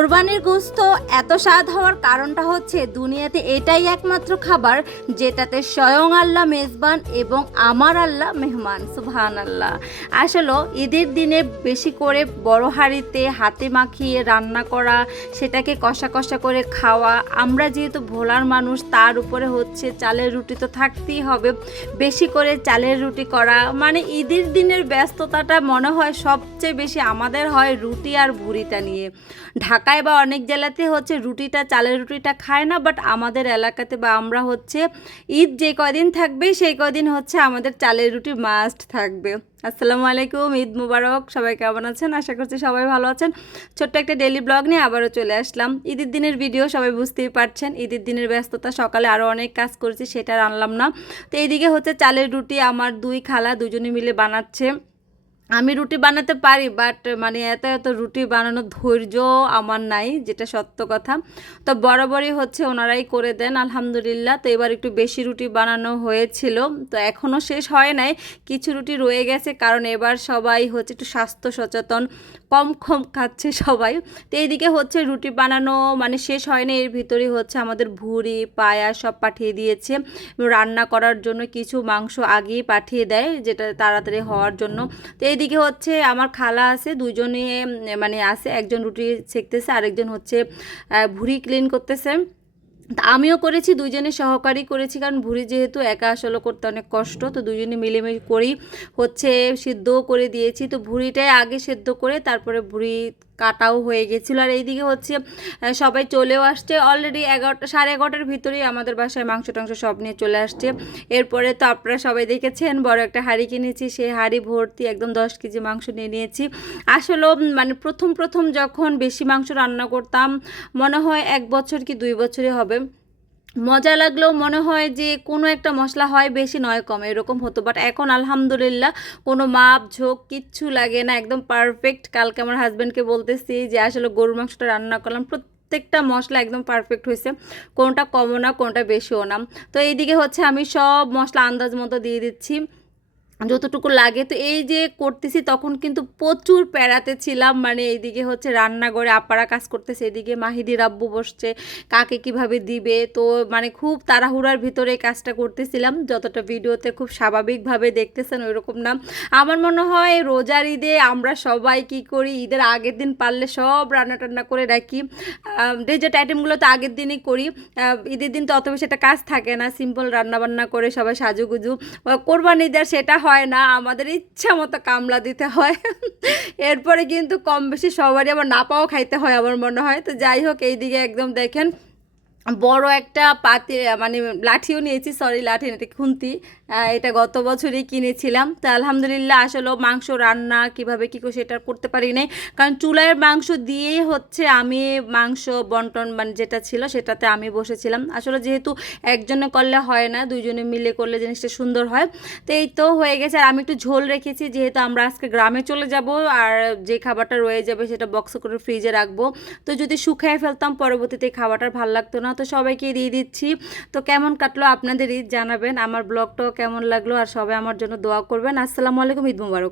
কোরবানির গোস্ত এত স্বাদ হওয়ার কারণটা হচ্ছে দুনিয়াতে এটাই একমাত্র খাবার যেটাতে স্বয়ং আল্লাহ মেজবান এবং আমার আল্লাহ মেহমান সুবহান আল্লাহ আসলে ঈদের দিনে বেশি করে বড় হাঁড়িতে হাতে মাখিয়ে রান্না করা, সেটাকে কষা কষা করে খাওয়া, আমরা যেহেতু ভোলার মানুষ, তার উপরে হচ্ছে চালের রুটি তো থাকতেই হবে, বেশি করে চালের রুটি করা মানে ঈদের দিনের ব্যস্ততাটা মনে হয় সবচেয়ে বেশি আমাদের হয় রুটি আর ভুড়িটা নিয়ে। ঢাকায় বা অনেক জেলাতে হচ্ছে রুটিটা, চালের রুটিটা খায় না বাট আমাদের এলাকাতে বা আমরা হচ্ছে ঈদ যে কদিন থাকবে, সেই কদিন হচ্ছে আমাদের চালের রুটি মাস্ট থাকবে। আসসালামু আলাইকুম, ঈদ মুবারক, সবাই কেমন আছেন? আশা করছি সবাই ভালো আছেন। ছোট্ট একটা ডেলি ব্লগ নিয়ে আবারও চলে আসলাম। ঈদের দিনের ভিডিও সবাই বুঝতেই পারছেন, ঈদের দিনের ব্যস্ততা, সকালে আরও অনেক কাজ করেছি, সেটা আনলাম না। তো এইদিকে হচ্ছে চালের রুটি আমার দুই খালা, দুজনে মিলে বানাচ্ছে। আমি রুটি বানাতে পারি বাট মানে এত এত রুটি বানানোর ধৈর্য আমার নাই, যেটা সত্য কথা। তো বরাবরই হচ্ছে ওনারাই করে দেন, আলহামদুলিল্লাহ। তো এবার একটু বেশি রুটি বানানো হয়েছিল, তো এখনও শেষ হয় নাই। কিছু রুটি রয়ে গেছে, কারণ এবার সবাই হচ্ছে একটু স্বাস্থ্য সচেতন, কম কম খাচ্ছে সবাই। তো এইদিকে হচ্ছে রুটি বানানো মানে শেষ হয়নি এর ভিতরেই হচ্ছে আমাদের ভুড়ি পায়া সব পাঠিয়ে দিয়েছে। রান্না করার জন্য কিছু মাংস আগেই পাঠিয়ে দেয়, যেটা তাড়াতাড়ি হওয়ার জন্য। তো এইদিকে হচ্ছে আমার খালা আছে, দুজনে মানে আছে, একজন রুটি ছেঁকতেছে, আরেকজন হচ্ছে ভুড়ি ক্লিন করতেছে। তা আমিও করেছি দুজনে সহকারী করেছি, কারণ ভুড়ি যেহেতু একা আসলে করতে অনেক কষ্ট, তো দুজনে মিলেমিশে করি হচ্ছে সিদ্ধও করে দিয়েছি। তো ভুড়িটাই আগে সেদ্ধ করে, তারপরে ভুড়ি কাটাও হয়ে গেছিল। আর এইদিকে হচ্ছে সবাই চলেও আসছে। অলরেডি এগারোটা, সাড়ে এগারোটার ভিতরেই আমাদের বাসায় মাংস টাংস সব নিয়ে চলে আসছে। এরপরে তো আপনারা সবাই দেখেছেন, বড় একটা হাঁড়ি কিনেছি। সেই হাঁড়ি ভর্তি একদম দশ কেজি মাংস নিয়ে নিয়েছি। আসলেও মানে প্রথম প্রথম যখন বেশি মাংস রান্না করতাম, মনে হয় এক বছর কি দুই বছরই হবে। মজা লাগলেও মনে হয় যে কোনো একটা মশলা হয় বেশি নয় কম, এরকম হতো। বাট এখন আলহামদুলিল্লাহ কোনো মাপ, ঝোঁক কিচ্ছু লাগে না, একদম পারফেক্ট কালকে আমার হাজব্যান্ডকে বলতেছি যে আসলে গরুর মাংসটা রান্না করলাম, প্রত্যেকটা মশলা একদম পারফেক্ট হয়েছে। কোনটা কমও না, কোনটা বেশিও না। তো এইদিকে হচ্ছে আমি সব মশলা আন্দাজ মতো দিয়ে দিচ্ছি। যতটুকু লাগে। তো এই যে করতেছি তখন কিন্তু প্রচুর প্যারাতে ছিলাম। মানে এইদিকে হচ্ছে রান্নাঘরে আপারা কাজ করতেছে, এদিকে মাহিদি রাব্বু বসছে, কাকে কীভাবে দিবে? তো মানে খুব তাড়াহুড়ার ভিতরে কাজটা করতেছিলাম। যতটা ভিডিওতে খুব স্বাভাবিকভাবে দেখতেছেন ওইরকম না। আমার মনে হয় রোজার ঈদে আমরা সবাই কি করি? ঈদের আগের দিন পারলে সব রান্না টান্না করে রাখি। ডেজার্ট আইটেমগুলো তো আগের দিনই করি। ঈদের দিন তো অত বেশি একটা কাজ থাকে না। সিম্পল রান্না বান্না করে সবাই সাজুগুজু। কোরবানি ঈদের সেটা হয় না, আমাদের ইচ্ছা মতো কামলা দিতে হয়। এরপরে কিন্তু কম বেশি সবারই আবার না পাও খাইতে হয় আমার মনে হয়। তো যাই হোক, এইদিকে একদম দেখেন, বড় একটা পাতি মানে লাঠিও নিয়েছি সরি লাঠি নিতে খুন্তি। এটা গত বছরই কিনেছিলাম। তা আলহামদুলিল্লাহ আসলে মাংস রান্না কীভাবে কী করে সেটা করতে পারি নাই। কারণ চুলার মাংস দিয়েই হচ্ছে আমি মাংস বন্টন মানে যেটা ছিল সেটাতে আমি বসেছিলাম। আসলে যেহেতু একজনে করলে হয় না, দুইজনে মিলে করলে জিনিসটা সুন্দর হয়। তো এই তো হয়ে গেছে। আর আমি একটু ঝোল রেখেছি, যেহেতু আমরা আজকে গ্রামে চলে যাব আর যে খাবারটা রয়ে যাবে সেটা বক্স করে ফ্রিজে রাখব। তো যদি শুকিয়ে ফেলতাম, পরবর্তীতে খাবারটা ভালো লাগতো না। তো সবাইকে দিয়ে দিচ্ছি। তো কেমন কাটলো আপনাদের ঈদ জানাবেন। আমার ব্লগটাও কেমন লাগল আর সবাই আমার জন্য দোয়া করবেন। আসসালামু আলাইকুম ঈদ মুবারক।